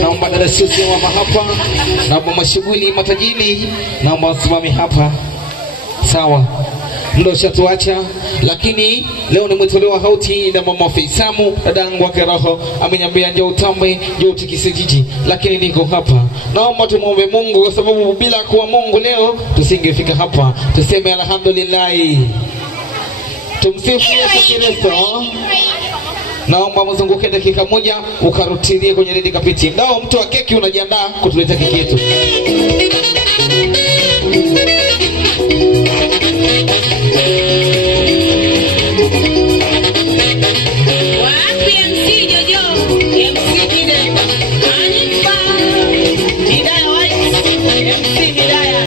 Naomba dada sisi wa hapa, naomba mashughuli matajiri, naomba wasimame hapa. Sawa, ndio shatuacha, lakini leo nimetolewa hauti na mama Feisamu, dadangu wa kiroho, ameniambia njoo utambe, njoo utikise jiji, lakini niko hapa. Naomba tumuombe Mungu kwa sababu bila kuwa Mungu leo tusingefika hapa. Tuseme alhamdulillah. Tumsifu Yesu Kristo. Naomba mzunguke dakika moja ukarutilie kwenye red carpet. Ndio mtu wa keki unajiandaa kutuletea keki yetu.